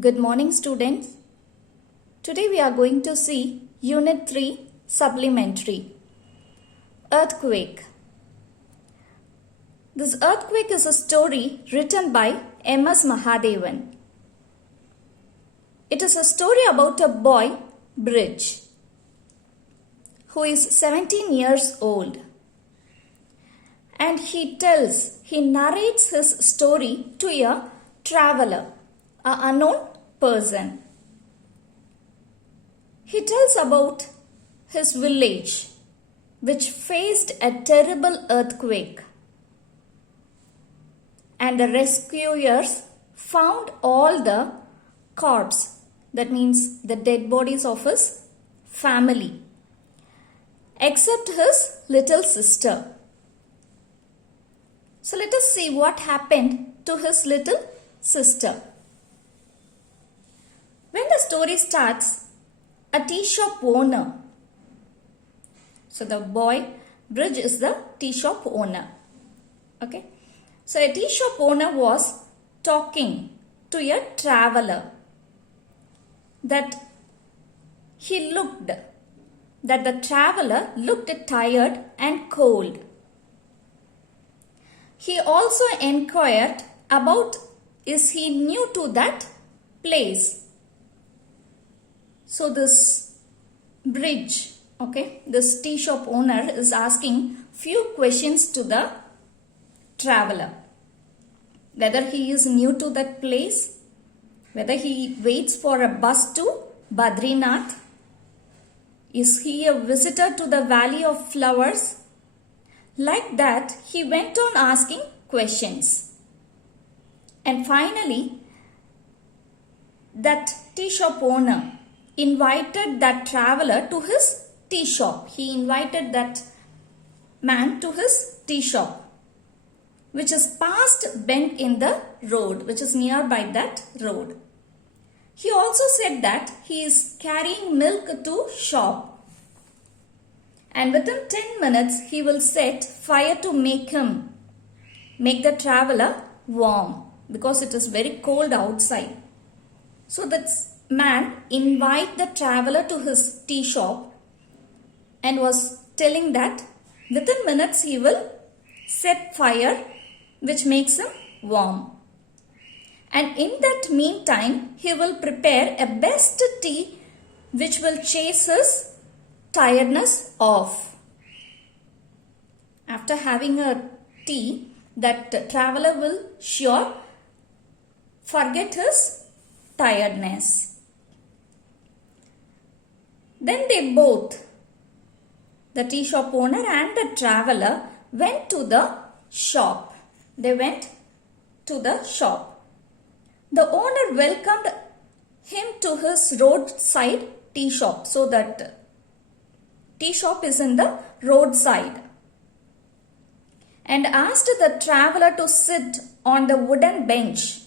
Good morning, students. Today we are going to see Unit 3 Supplementary Earthquake. This earthquake is a story written by M.S. Mahadevan. It is a story about a boy, Bridge, who is 17 years old. And he narrates his story to a traveler, an unknown person. He tells about his village, which faced a terrible earthquake, and the rescuers found all the corpses, that means the dead bodies of his family, except his little sister. So let us see what happened to his little sister. When the story starts, a tea shop owner. So the boy, Bridge, is the tea shop owner. Okay. So a tea shop owner was talking to a traveler that the traveler looked tired and cold. He also inquired about is he new to that place. So this Bridge, this tea shop owner is asking few questions to the traveler. Whether he is new to that place, whether he waits for a bus to Badrinath, is he a visitor to the Valley of Flowers? Like that, he went on asking questions. And finally, that tea shop owner invited that traveler to his tea shop. He invited that man to his tea shop, which is past bend in the road, which is nearby that road. He also said that he is carrying milk to shop, and within 10 minutes he will set fire to make the traveler warm, because it is very cold outside. So that man invite the traveler to his tea shop and was telling that within minutes he will set fire which makes him warm. And in that meantime, he will prepare a best tea which will chase his tiredness off. After having a tea, that traveler will sure forget his tiredness. Then they both, the tea shop owner and the traveler, went to the shop. They went to the shop. The owner welcomed him to his roadside tea shop. So that tea shop is in the roadside. And asked the traveler to sit on the wooden bench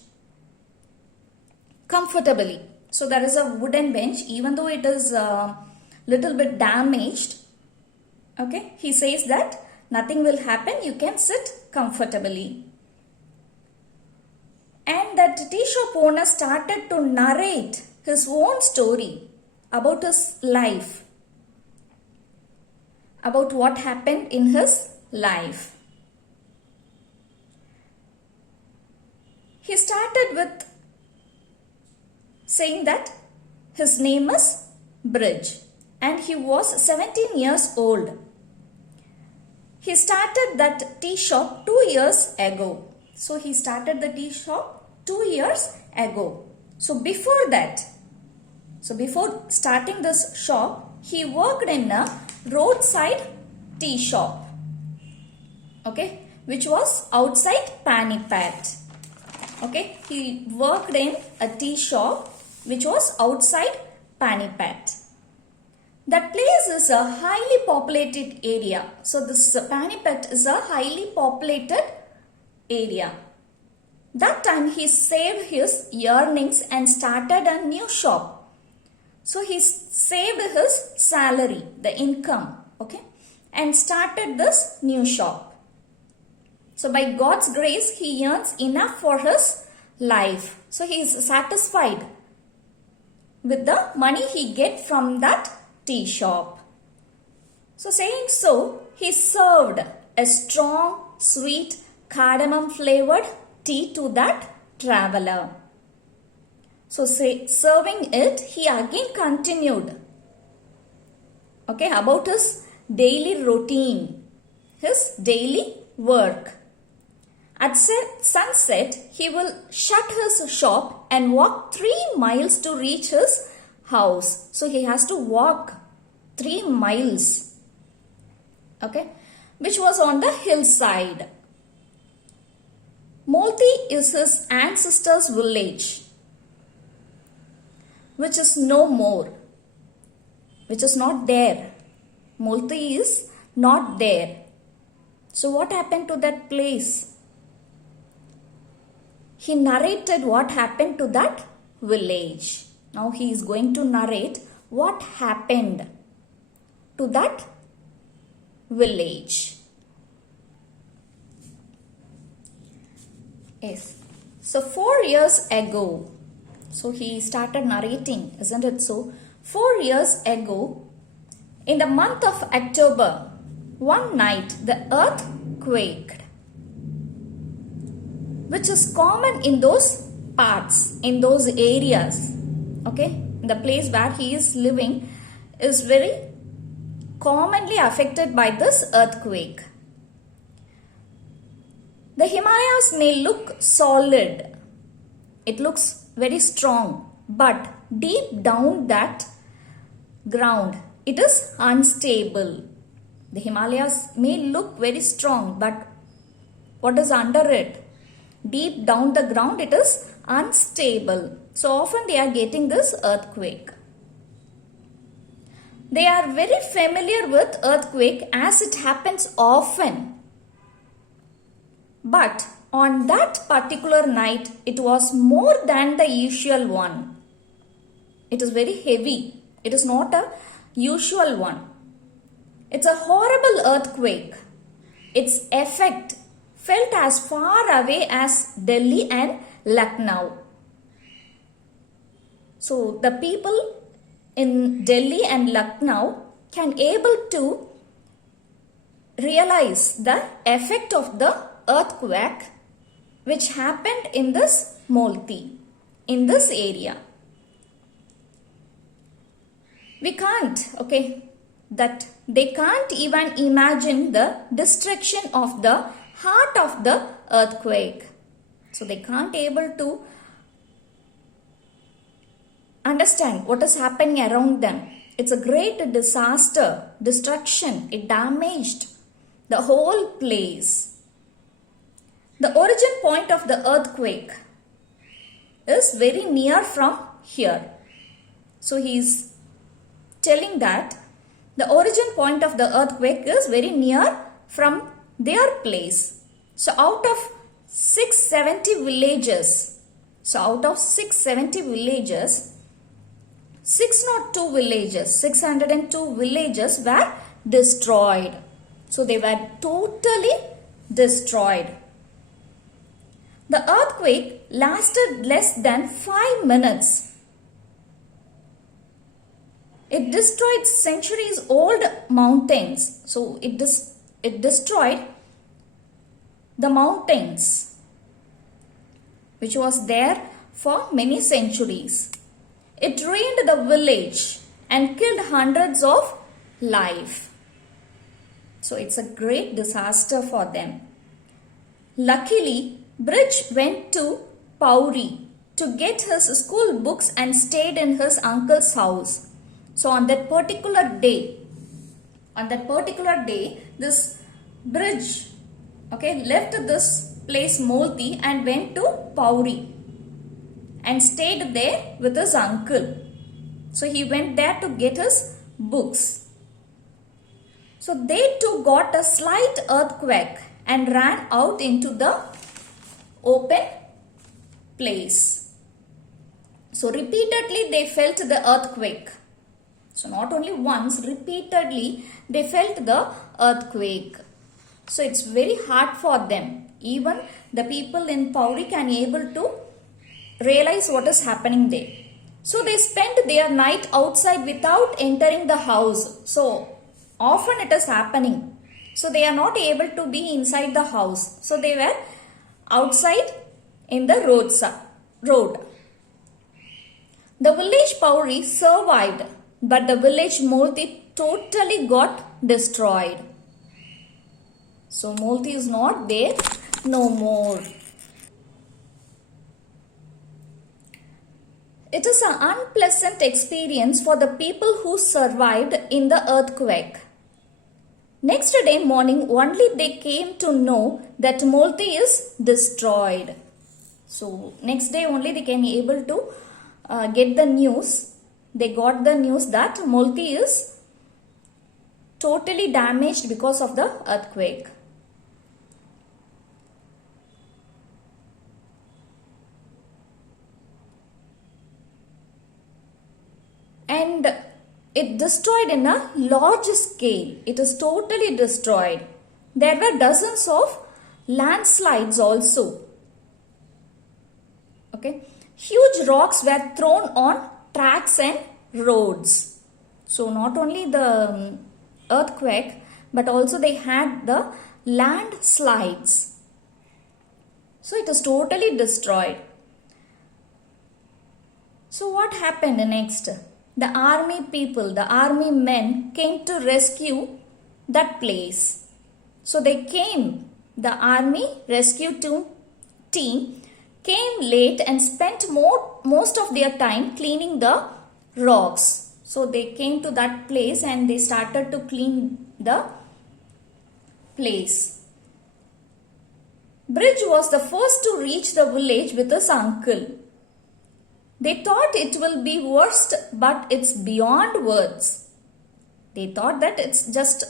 comfortably. So there is a wooden bench, even though it is a little bit damaged. Okay, he says that nothing will happen, you can sit comfortably. And that tea shop owner started to narrate his own story about his life, about what happened in his life. He started with saying that his name is Bridge and he was 17 years old. He started that tea shop 2 years ago. So he started the tea shop 2 years ago. So before starting this shop, he worked in a roadside tea shop, which was outside Panipat. He worked in a tea shop which was outside Panipat. That place is a highly populated area. So this Panipat is a highly populated area. That time he saved his earnings and started a new shop. So he saved his salary, the income, and started this new shop. So by God's grace, he earns enough for his life. So he is satisfied with the money he get from that tea shop. So saying so, he served a strong, sweet, cardamom flavored tea to that traveler. So serving it, he again continued, okay, about his daily routine, his daily work. At sunset, he will shut his shop and walk 3 miles to reach his house. So he has to walk 3 miles, okay, which was on the hillside. Molti is his ancestor's village, which is no more, which is not there. Molti is not there. So what happened to that place? He narrated what happened to that village. Now he is going to narrate what happened to that village. Yes. So 4 years ago, so he started narrating, isn't it so? 4 years ago, in the month of October, one night the earth quaked, which is common in those parts, in those areas, okay? The place where he is living is very commonly affected by this earthquake. The Himalayas may look solid, it looks very strong, but deep down that ground, it is unstable. The Himalayas may look very strong, but what is under it? Deep down the ground, it is unstable. So often they are getting this earthquake. They are very familiar with earthquake as it happens often. But on that particular night, it was more than the usual one. It is very heavy. It is not a usual one. It's a horrible earthquake. Its effect felt as far away as Delhi and Lucknow. So the people in Delhi and Lucknow can able to realize the effect of the earthquake which happened in this Molti, in this area. We can't, okay, that they can't even imagine the destruction of the heart of the earthquake. So they can't able to understand what is happening around them. It's a great disaster, destruction. It damaged the whole place. The origin point of the earthquake is very near from here. So he is telling that the origin point of the earthquake is very near from their place. So out of 670 villages, 602 villages were destroyed. So they were totally destroyed. The earthquake lasted less than 5 minutes. It destroyed centuries old mountains. So it destroyed the mountains which was there for many centuries. It ruined the village and killed hundreds of lives. So it's a great disaster for them. Luckily, Brij went to Pauri to get his school books and stayed in his uncle's house. So on that particular day, this Brij, okay, left this place Molti and went to Pauri and stayed there with his uncle. So he went there to get his books. So they too got a slight earthquake and ran out into the open place. So repeatedly they felt the earthquake. So not only once, repeatedly they felt the earthquake. So it's very hard for them. Even the people in Pauri can able to realize what is happening there. So they spent their night outside without entering the house. So often it is happening. So they are not able to be inside the house. So they were outside in the road. The village Pauri survived, but the village Multi totally got destroyed. So Multi is not there no more. It is an unpleasant experience for the people who survived in the earthquake. Next day morning, only they came to know that Multi is destroyed. So next day only they can able to get the news. They got the news that Multi is totally damaged because of the earthquake. And it destroyed in a large scale. It is totally destroyed. There were dozens of landslides also. Okay. Huge rocks were thrown on tracks and roads. So not only the earthquake, but also they had the landslides. So it is totally destroyed. So what happened next? The army people, the army men came to rescue that place. So they came, the army rescue team came late and spent most of their time cleaning the rocks. So they came to that place and they started to clean the place. Bridge was the first to reach the village with his uncle. They thought it will be worst, but it's beyond words. They thought that it's just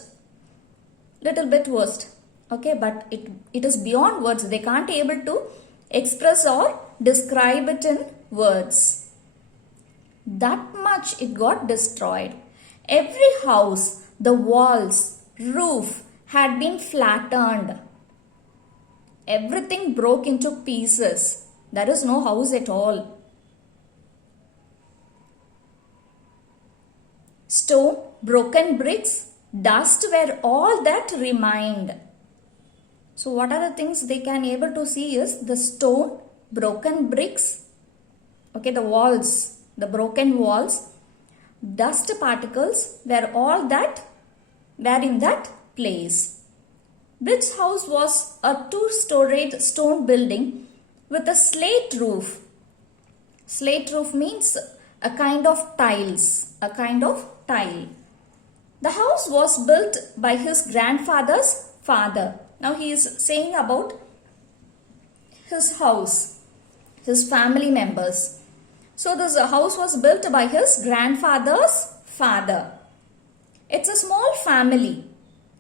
little bit worst. Okay, but it is beyond words. They can't able to express or describe it in words. That much it got destroyed. Every house, the walls, roof had been flattened. Everything broke into pieces. There is no house at all. Stone, broken bricks, dust were all that remained. So what are the things they can able to see is the stone, broken bricks, okay, the walls, the broken walls, dust particles were all that were in that place. Bridge house was a two-storied stone building with a slate roof. Slate roof means a kind of tiles, a kind of tile. The house was built by his grandfather's father. Now he is saying about his house, his family members. So this house was built by his grandfather's father. It's a small family.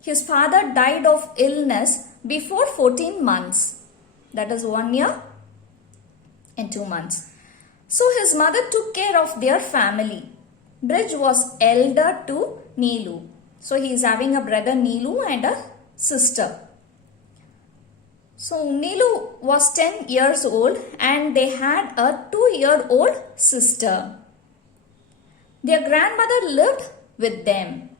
His father died of illness before 14 months. That is 1 year and 2 months. So his mother took care of their family. Bridge was elder to Neelu. So he is having a brother Neelu and a sister. So Neelu was 10 years old and they had a 2-year-old sister. Their grandmother lived with them.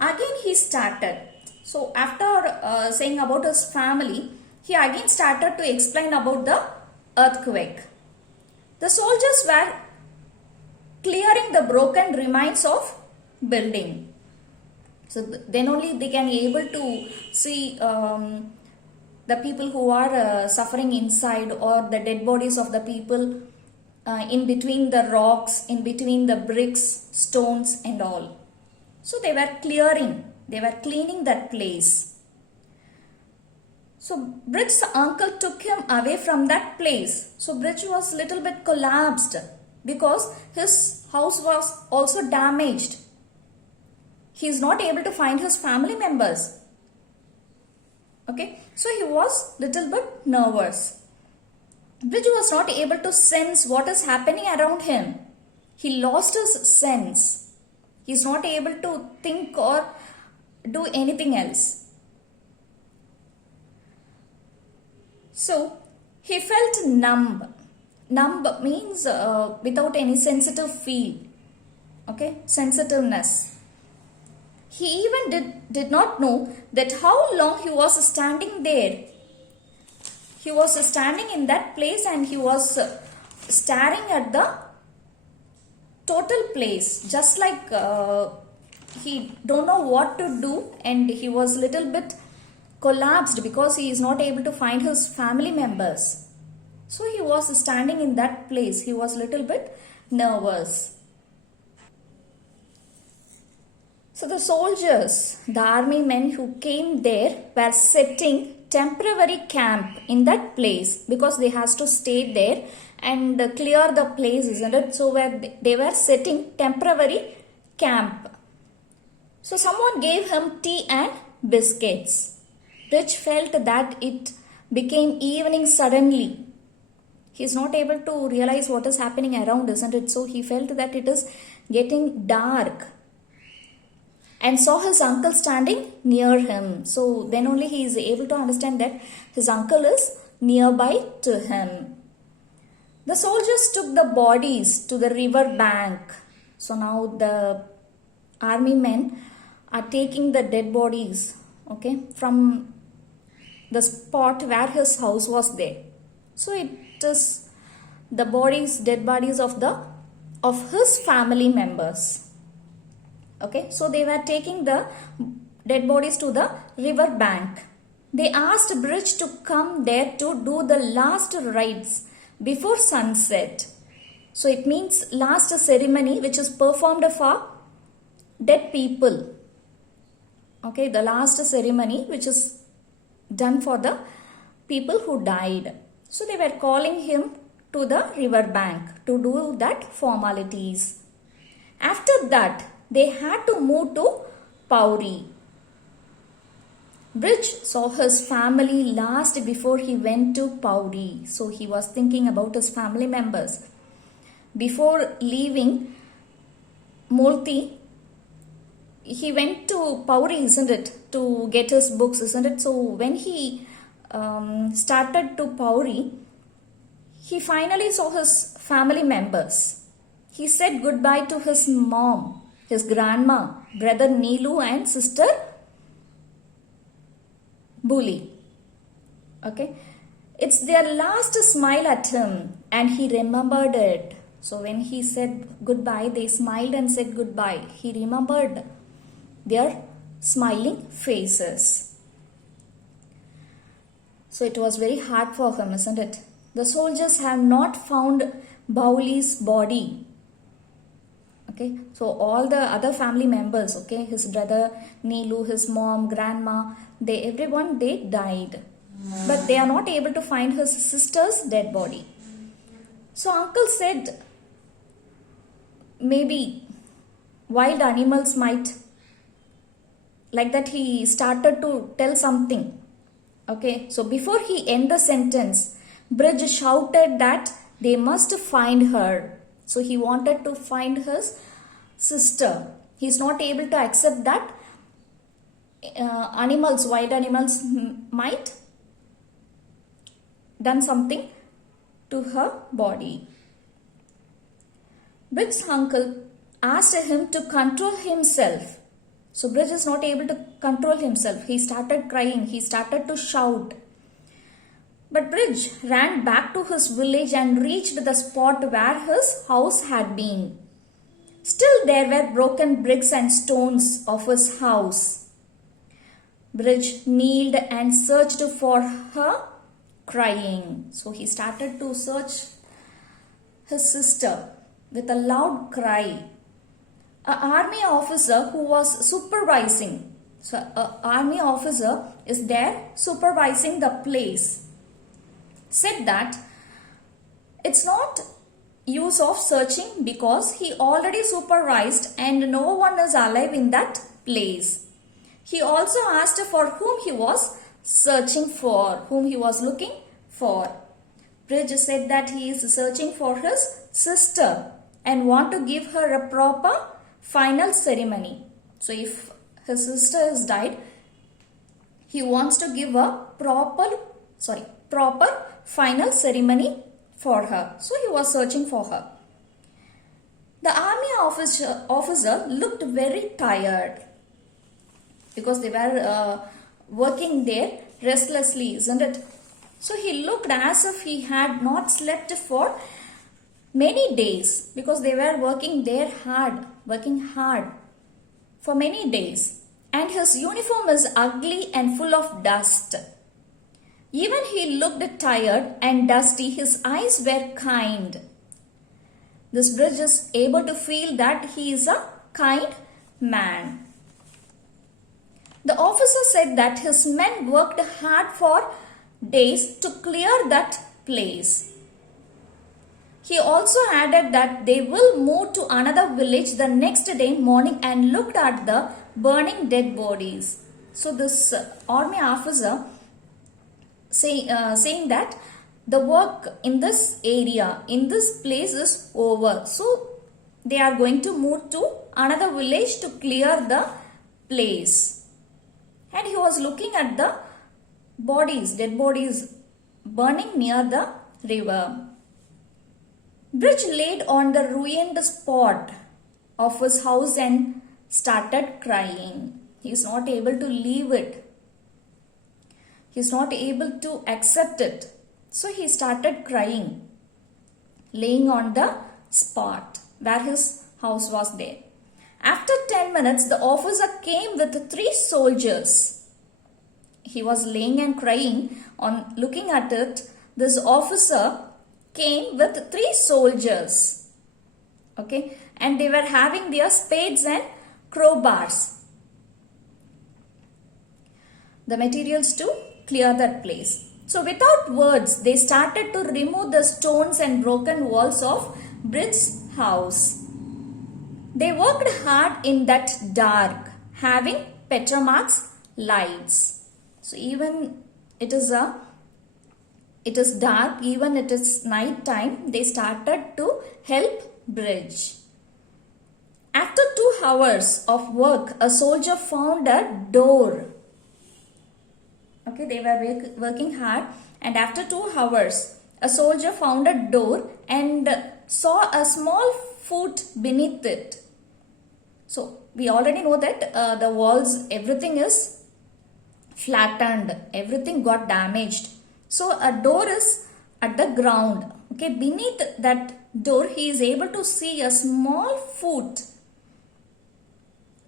Again he started. So after saying about his family, he again started to explain about the earthquake. The soldiers were clearing the broken remains of building. So then only they can able to see the people who are suffering inside, or the dead bodies of the people in between the rocks, in between the bricks, stones and all. So they were cleaning that place. So Bridge's uncle took him away from that place. So Bridge was little bit collapsed because his house was also damaged. He is not able to find his family members. Okay, so he was little bit nervous. Bridge was not able to sense what is happening around him. He lost his sense. He is not able to think or do anything else. So he felt numb. Numb means without any sensitive feel. Okay, sensitiveness. He even did not know that how long he was standing there. He was standing in that place and he was staring at the total place, just like he don't know what to do, and he was little bit collapsed because he is not able to find his family members. So he was standing in that place. He was little bit nervous. So the soldiers, the army men who came there, were setting temporary camp in that place because they has to stay there and clear the place, isn't it? So where they were setting temporary camp. So someone gave him tea and biscuits. Rich felt that it became evening suddenly. He is not able to realize what is happening around, isn't it? So he felt that it is getting dark and saw his uncle standing near him. So then only he is able to understand that his uncle is nearby to him. The soldiers took the bodies to the river bank. So now the army men are taking the dead bodies, okay, from the spot where his house was there. So it is the bodies, dead bodies of his family members. Okay, so they were taking the dead bodies to the river bank. They asked Bridge to come there to do the last rites before sunset. So it means last ceremony which is performed for dead people. Okay, the last ceremony which is done for the people who died. So they were calling him to the river bank to do that formalities. After that, they had to move to Pauri. Bridge saw his family last before he went to Pauri. So he was thinking about his family members. Before leaving Multi, he went to Pauri, isn't it, to get his books, isn't it? So when he started to Pauri, he finally saw his family members. He said goodbye to his mom, his grandma, brother Neelu and sister Buli. Okay, it's their last smile at him and he remembered it. So when he said goodbye, they smiled and said goodbye. He remembered their smiling faces. So it was very hard for him, isn't it? The soldiers have not found Bauli's body. Okay, so all the other family members, okay, his brother Neelu, his mom, grandma, everyone died. But they are not able to find his sister's dead body. So uncle said maybe wild animals might, like that he started to tell something. Okay, so before he end the sentence, Bridge shouted that they must find her. So he wanted to find his sister. He is not able to accept that wild animals might done something to her body. Bridge's uncle asked him to control himself. So Bridge is not able to control himself. He started crying. He started to shout. But Bridge ran back to his village and reached the spot where his house had been. Still there were broken bricks and stones of his house. Bridge kneeled and searched for her, crying. So he started to search his sister with a loud cry. An army officer who was supervising, so an army officer is there supervising the place, said that it's not use of searching because he already supervised and no one is alive in that place. He also asked for whom he was searching for, whom he was looking for. Bridge said that he is searching for his sister and want to give her a proper final ceremony. So if his sister has died, he wants to give a proper final ceremony for her. So he was searching for her. The army officer looked very tired because they were working there restlessly, isn't it? So he looked as if he had not slept for many days because they were working hard for many days. And his uniform is ugly and full of dust. Even he looked tired and dusty, his eyes were kind. This Bridge is able to feel that he is a kind man. The officer said that his men worked hard for days to clear that place. He also added that they will move to another village the next day morning and looked at the burning dead bodies. So this army officer saying that the work in this area, in this place is over. So they are going to move to another village to clear the place. And he was looking at the dead bodies burning near the river. Bridge laid on the ruined spot of his house and started crying. He is not able to leave it. He is not able to accept it. So he started crying, laying on the spot where his house was there. After 10 minutes, the officer came with 3 soldiers. He was laying and crying. On looking at it, this officer came with 3 soldiers. Okay, and they were having their spades and crowbars, the materials to clear that place. So without words, they started to remove the stones and broken walls of Bridge's house. They worked hard in that dark, having Petromax lights. So even it is dark, even it is night time, they started to help Bridge. After 2 hours of work, a soldier found a door. Okay, they were working hard, and after 2 hours, a soldier found a door and saw a small foot beneath it. So we already know that the walls, everything is flattened, everything got damaged. So a door is at the ground. Okay, beneath that door, he is able to see a small foot,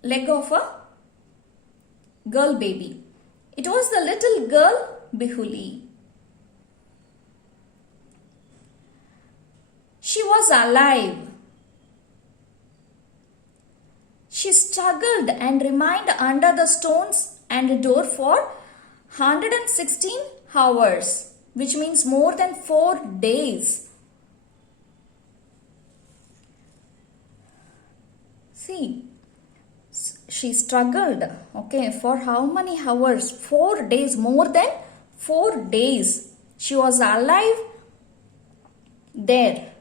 leg of a girl baby. It was the little girl Bihuli. She was alive. She struggled and remained under the stones and door for 116 hours, which means more than 4 days. See, she struggled, okay, for how many hours? 4 days, more than 4 days. She was alive there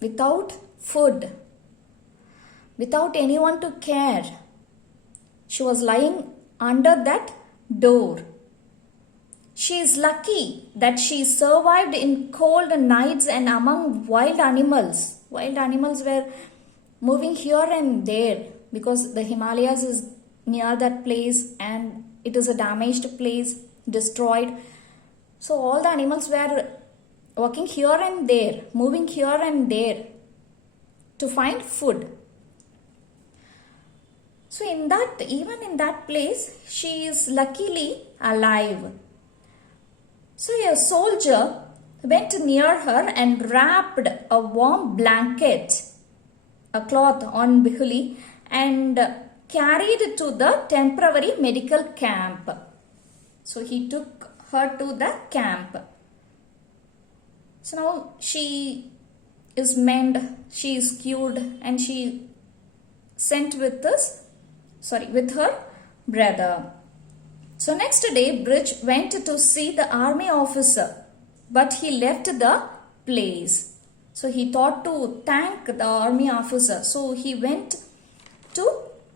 without food, without anyone to care. She was lying under that door. She is lucky that she survived in cold nights and among wild animals. Wild animals were moving here and there because the Himalayas is near that place and it is a damaged place, destroyed. So all the animals were walking here and there, moving here and there to find food. So even in that place, she is luckily alive. So a soldier went near her and wrapped a warm blanket, a cloth on Bihuli, and carried to the temporary medical camp. So he took her to the camp. So now she is mended, she is cured, and she sent with her brother. So next day, Bridge went to see the army officer, but he left the place. So he thought to thank the army officer. So he went to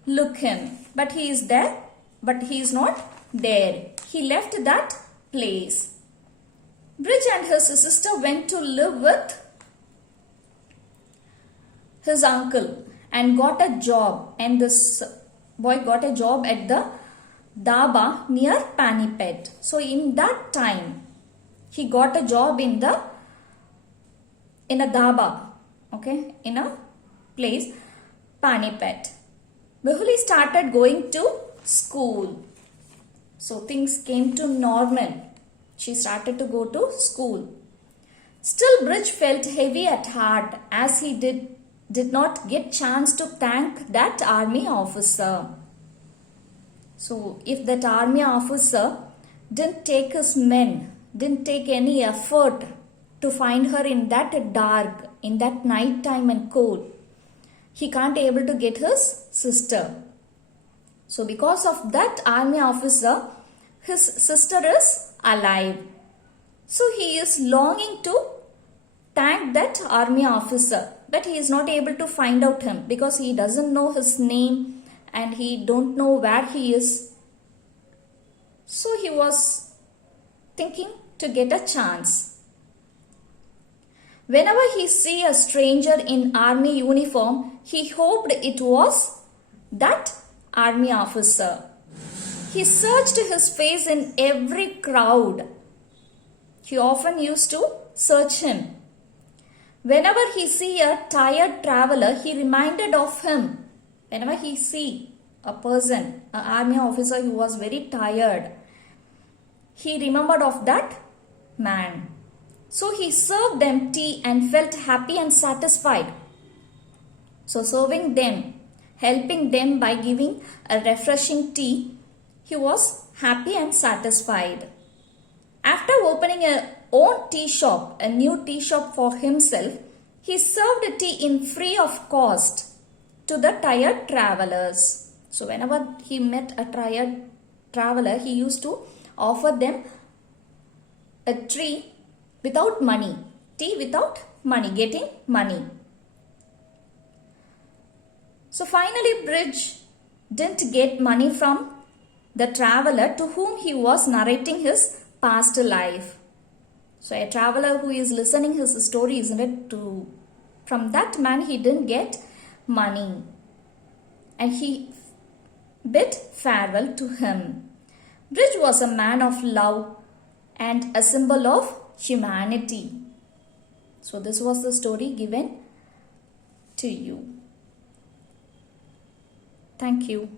look him, but he is there, but he is not there. He left that place. Bridge and his sister went to live with his uncle and got a job, and this boy got a job at the dhaba near Panipet. So in that time he got a job in a dhaba, okay, in a place Panipet. Behuli started going to school. So things came to normal. She started to go to school. Still Bridge felt heavy at heart as he did not get chance to thank that army officer. So if that army officer didn't take his men, didn't take any effort to find her in that dark, in that night time and cold, he can't able to get his sister. So because of that army officer, his sister is alive. So he is longing to thank that army officer, but he is not able to find out him because he doesn't know his name and he don't know where he is. So he was thinking to get a chance. Whenever he see a stranger in army uniform, he hoped it was that army officer. He searched his face in every crowd. He often used to search him. Whenever he see a tired traveler, he reminded of him. Whenever he see a person, an army officer who was very tired, he remembered of that man. So he served them tea and felt happy and satisfied. So serving them, helping them by giving a refreshing tea, he was happy and satisfied. After opening a own tea shop, a new tea shop for himself, he served tea in free of cost to the tired travelers. So whenever he met a tired traveler, he used to offer them a tea without money, tea without money, getting money. So finally Bridge didn't get money from the traveler to whom he was narrating his past life. So a traveler who is listening his story, isn't it? From that man he didn't get money. And he bid farewell to him. Bridge was a man of love and a symbol of humanity. So this was the story given to you. Thank you.